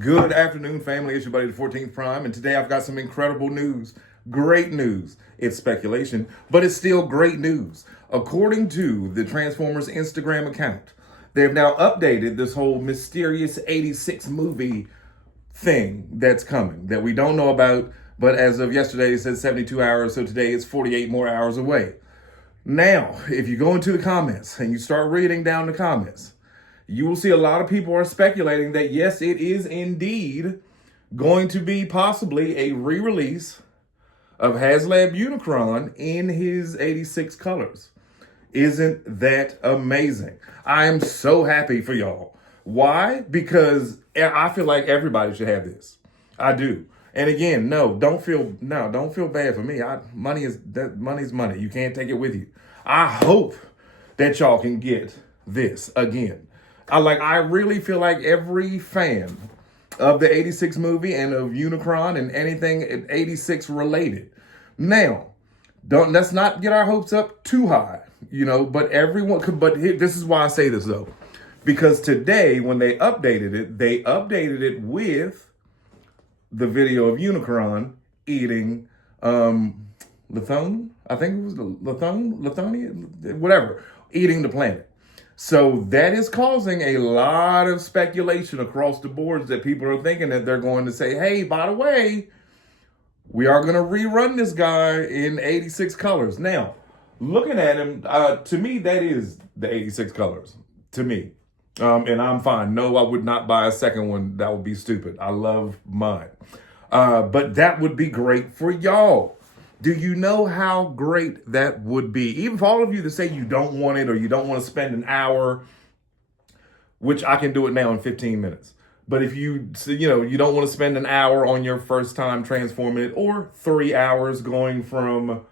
Good afternoon, family. It's your buddy, the 14th Prime, and today I've got some incredible news. Great news. It's speculation, but it's still great news. According to the Transformers Instagram account, they've now updated this whole mysterious 86 movie thing that's coming that we don't know about, but as of yesterday, it says 72 hours, so today it's 48 more hours away. Now, if you go into the comments and you start reading down the comments, you will see a lot of people are speculating that yes, it is indeed going to be possibly a re-release of Haslab Unicron in his 86 colors. Isn't that amazing? I am so happy for y'all. Why? Because I feel like everybody should have this. I do. And again, don't feel bad for me. Money's money. You can't take it with you. I hope that y'all can get this again. I really feel like every fan of the 86 movie and of Unicron and anything 86 related. Now, let's not get our hopes up too high, but this is why I say this though. Because today, when they updated it with the video of Unicron eating Lithone. I think it was Lithonia, whatever, eating the planet. So that is causing a lot of speculation across the boards that people are thinking that they're going to say, hey, by the way, we are going to rerun this guy in 86 colors. Now, looking at him, to me, that is the 86 colors, to me. And I'm fine. No, I would not buy a second one. That would be stupid. I love mine. But that would be great for y'all. Do you know how great that would be? Even for all of you that say you don't want it or you don't want to spend an hour, which I can do it now in 15 minutes. But if you don't want to spend an hour on your first time transforming it or 3 hours going from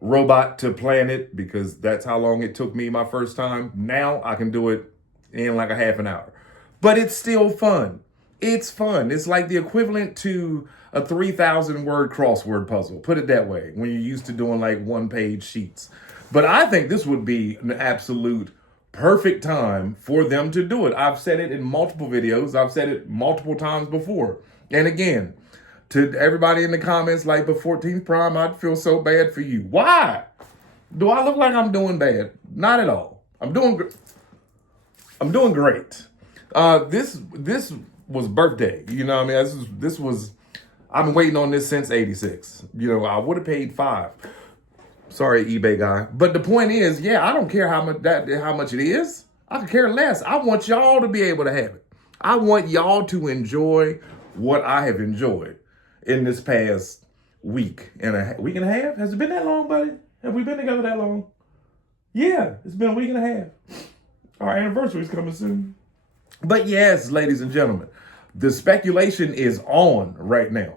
robot to planet, because that's how long it took me my first time. Now I can do it in like a half an hour. But it's still fun. It's fun. It's like the equivalent to a 3,000 word crossword puzzle. Put it that way, when you're used to doing like 1-page sheets. But I think this would be an absolute perfect time for them to do it. I've said it in multiple videos. I've said it multiple times before. And again, to everybody in the comments like the 14th Prime, I'd feel so bad for you. Why? Do I look like I'm doing bad? Not at all. I'm doing great. This was birthday. You know what I mean? This was, I've been waiting on this since 86. I would have paid $5. Sorry, eBay guy. But the point is, I don't care how much it is. I could care less. I want y'all to be able to have it. I want y'all to enjoy what I have enjoyed in this past week and a half. Has it been that long, buddy? Have we been together that long? Yeah, it's been a week and a half. Our anniversary is coming soon. But yes, ladies and gentlemen, the speculation is on right now.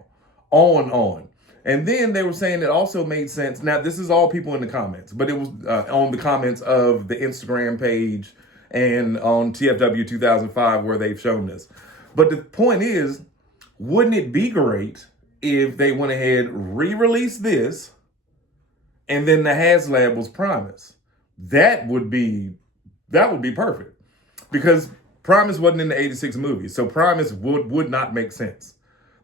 On. And then they were saying it also made sense. Now, this is all people in the comments, but it was on the comments of the Instagram page and on TFW 2005 where they've shown this. But the point is, wouldn't it be great if they went ahead, re-released this, and then the Haslab was Primus? That would be perfect. Because Primus wasn't in the 86 movie, so Primus would not make sense.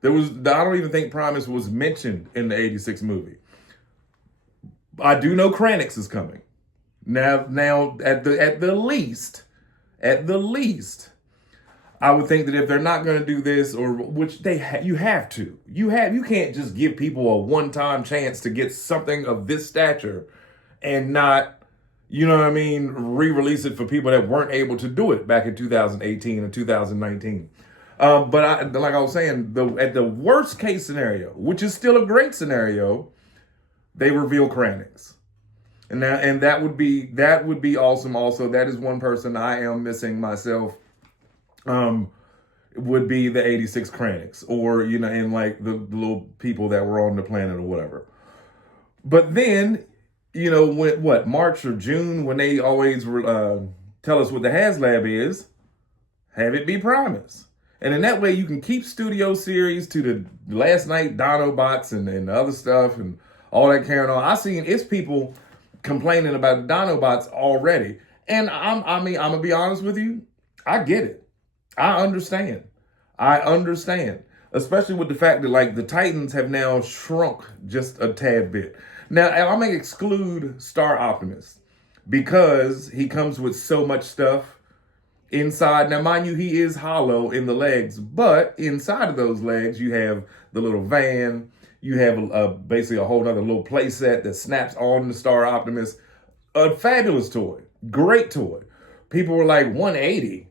I don't even think Primus was mentioned in the 86 movie. I do know Kranix is coming. Now at the least, I would think that if they're not going to do this, or which you have to, you can't just give people a one-time chance to get something of this stature and not, re-release it for people that weren't able to do it back in 2018 and 2019. But like I was saying, at the worst case scenario, which is still a great scenario, they reveal Kranix. And that would be awesome. Also, that is one person I am missing myself. Would be the 86 Kranix, or and like the little people that were on the planet or whatever. But then, when March or June, when they always tell us what the Haslab is, have it be Primus. And in that way, you can keep Studio Series to the last night Dinobots and other stuff and all that carrying on. I've seen it's people complaining about the Dinobots already. And I'm gonna be honest with you, I get it. I understand. I understand, especially with the fact that like the Titans have now shrunk just a tad bit. Now I'm gonna exclude Star Optimus because he comes with so much stuff inside. Now, mind you, he is hollow in the legs, but inside of those legs, you have the little van. You have basically a whole other little play set that snaps on the Star Optimus. A fabulous toy, great toy. People were like 180,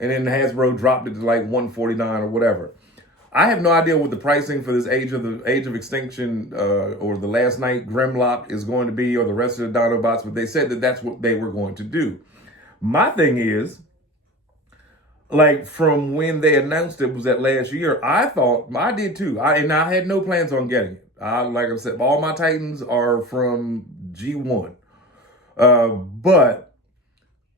and then Hasbro dropped it to like 149 or whatever. I have no idea what the pricing for this Age of Extinction or the Last Night Grimlock is going to be, or the rest of the Dinobots, but they said that that's what they were going to do. My thing is, like from when they announced it was that last year, I thought I did too. I had no plans on getting it. Like I said, all my Titans are from G1. But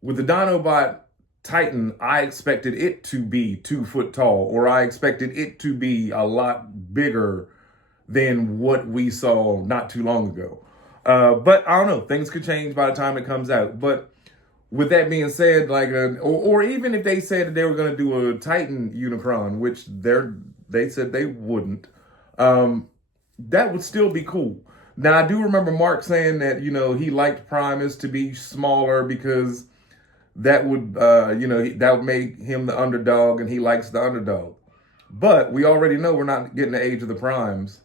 with the Dinobot Titan, I expected it to be 2 foot tall, or I expected it to be a lot bigger than what we saw not too long ago. But I don't know, things could change by the time it comes out. But with that being said, like, or even if they said that they were going to do a Titan Unicron, which they said they wouldn't, that would still be cool. Now, I do remember Mark saying that, he liked Primus to be smaller because that would, that would make him the underdog, and he likes the underdog. But we already know we're not getting the Age of the Primes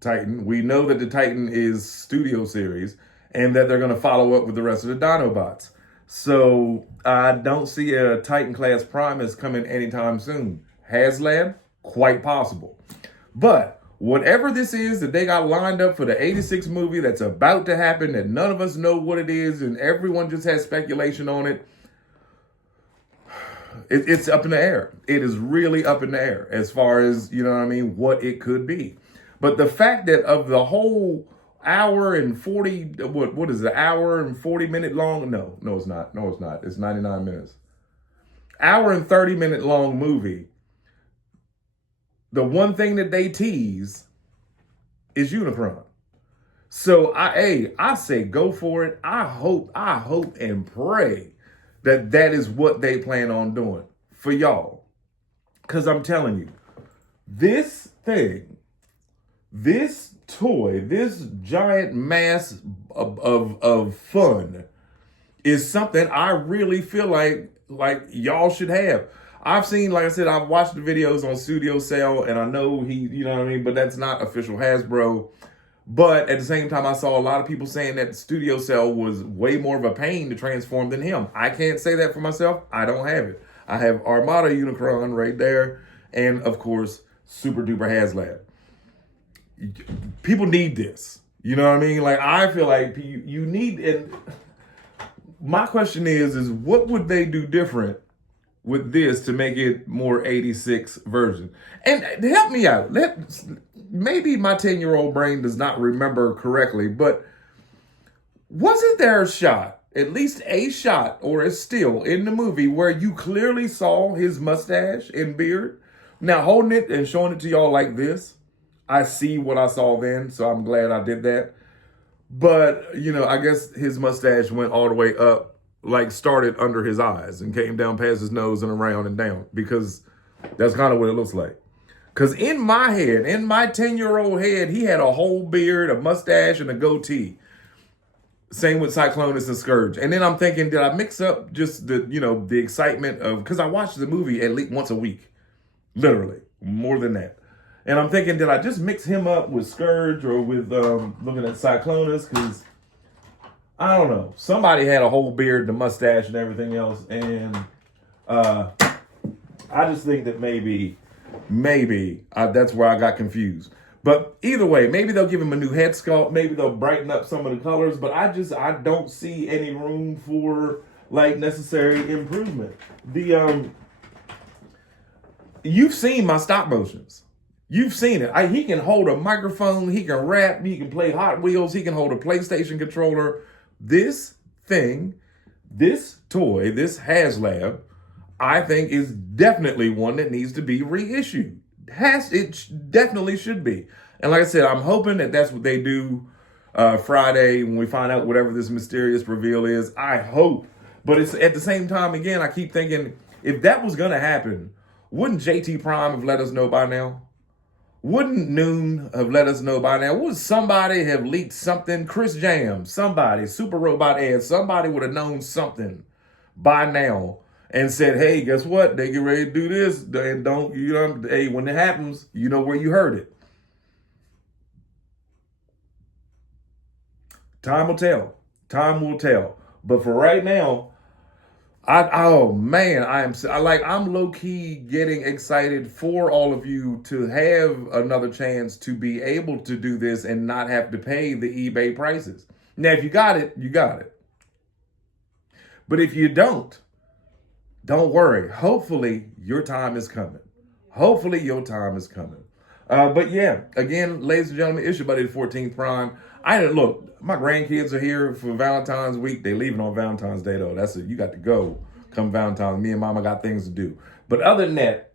Titan. We know that the Titan is Studio Series, and that they're going to follow up with the rest of the Dinobots. So I don't see a Titan class Primus coming anytime soon. Haslab, quite possible. But whatever this is that they got lined up for the 86 movie that's about to happen, that none of us know what it is, and everyone just has speculation on it, it's up in the air. It is really up in the air as far as, what it could be. But the fact that of the whole hour and 40, what is it, hour and 40 minute long? No, it's not. It's 99 minutes. Hour and 30 minute long movie. The one thing that they tease is Unicron. So I say go for it. I hope and pray that is what they plan on doing for y'all. Because I'm telling you, this toy, this giant mass of fun is something I really feel like y'all should have. I've seen, like I said, I've watched the videos on Studio Sale, and I know but that's not official Hasbro. But at the same time, I saw a lot of people saying that Studio Cell was way more of a pain to transform than him. I can't say that for myself. I don't have it. I have Armada Unicron right there, and of course, Super Duper Haslab. People need this. You know what I mean? Like, I feel like you need, and my question is what would they do different with this to make it more 86 version? And help me out. Maybe my 10-year-old brain does not remember correctly, but wasn't there a shot, at least a shot or a still in the movie where you clearly saw his mustache and beard? Now, holding it and showing it to y'all like this, I see what I saw then, so I'm glad I did that. But, I guess his mustache went all the way up, like started under his eyes and came down past his nose and around and down, because that's kind of what it looks like. Because in my head, in my 10-year-old head, he had a whole beard, a mustache, and a goatee. Same with Cyclonus and Scourge. And then I'm thinking, did I mix up just the excitement of, because I watched the movie at least once a week, literally, more than that. And I'm thinking, did I just mix him up with Scourge or with looking at Cyclonus? Because, I don't know. Somebody had a whole beard, the mustache, and everything else. And I just think that maybe that's where I got confused. But either way, maybe they'll give him a new head sculpt. Maybe they'll brighten up some of the colors. But I don't see any room for, like, necessary improvement. You've seen my stop motions. You've seen it. He can hold a microphone. He can rap. He can play Hot Wheels. He can hold a PlayStation controller. This thing, this toy, this Haslab, I think is definitely one that needs to be reissued. It definitely should be. And like I said, I'm hoping that that's what they do Friday when we find out whatever this mysterious reveal is. I hope. But it's at the same time, again, I keep thinking, if that was going to happen, Wouldn't JT Prime have let us know by now? Wouldn't Noon have let us know by now? Would somebody have leaked something? Chris Jam, somebody, Super Robot Ed, somebody would have known something by now and said, hey, guess what? They get ready to do this. They don't, you know, hey, when it happens, you know where you heard it. Time will tell. Time will tell. But for right now, oh man, I'm low key getting excited for all of you to have another chance to be able to do this and not have to pay the eBay prices. Now, if you got it, you got it. But if you don't worry. Hopefully your time is coming. Hopefully your time is coming. But yeah, again, ladies and gentlemen, it's your buddy, the 14th Prime. Look, my grandkids are here for Valentine's week. They leaving on Valentine's Day though. That's it. You got to go come Valentine's. Me and Mama got things to do. But other than that,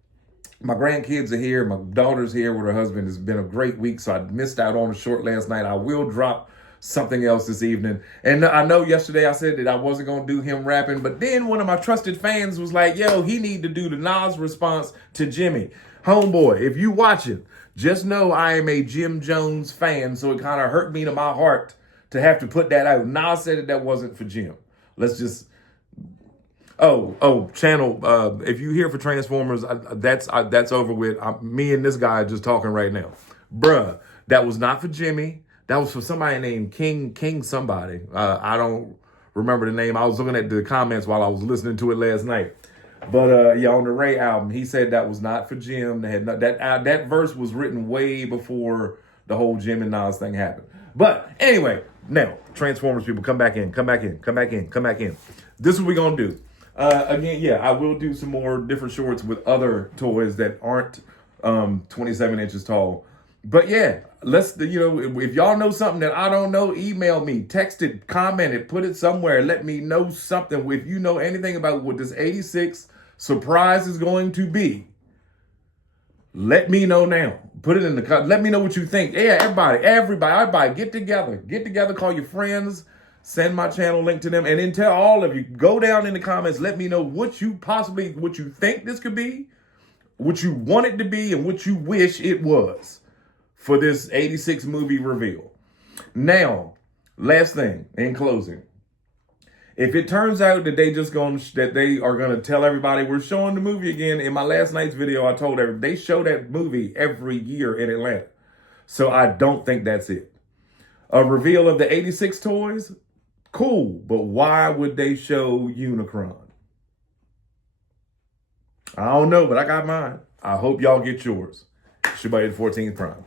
my grandkids are here. My daughter's here with her husband. It's been a great week, so I missed out on a short last night. I will drop something else this evening. And I know yesterday I said that I wasn't going to do him rapping, but then one of my trusted fans was like, yo, he need to do the Nas response to Jimmy. Homeboy, if you watching, just know I am a Jim Jones fan, so it kind of hurt me to my heart to have to put that out. Nas said that wasn't for Jim. Let's just... channel. If you here for Transformers, that's over with. Me and this guy are just talking right now, bruh. That was not for Jimmy. That was for somebody named King somebody. I don't remember the name. I was looking at the comments while I was listening to it last night. But yeah, on the Ray album, he said that was not for Jim. They had that verse was written way before the whole Jim and Nas thing happened. But anyway, now Transformers people, come back in. This is what we're gonna do. Again, yeah, I will do some more different shorts with other toys that aren't 27 inches tall. But yeah, if y'all know something that I don't know, email me, text it, comment it, put it somewhere. Let me know something. If you know anything about what this 86 surprise is going to be, let me know now. Put it in the comments. Let me know what you think. Yeah, everybody, get together, call your friends. Send my channel link to them, and then tell all of you, go down in the comments, let me know what you think this could be, what you want it to be, and what you wish it was for this 86 movie reveal. Now, last thing in closing. If it turns out that they are gonna tell everybody we're showing the movie again, in my last night's video, I told everybody they show that movie every year in Atlanta. So I don't think that's it. A reveal of the 86 toys, cool, but why would they show Unicron? I don't know, but I got mine. I hope y'all get yours. It's your buddy, the 14th Prime.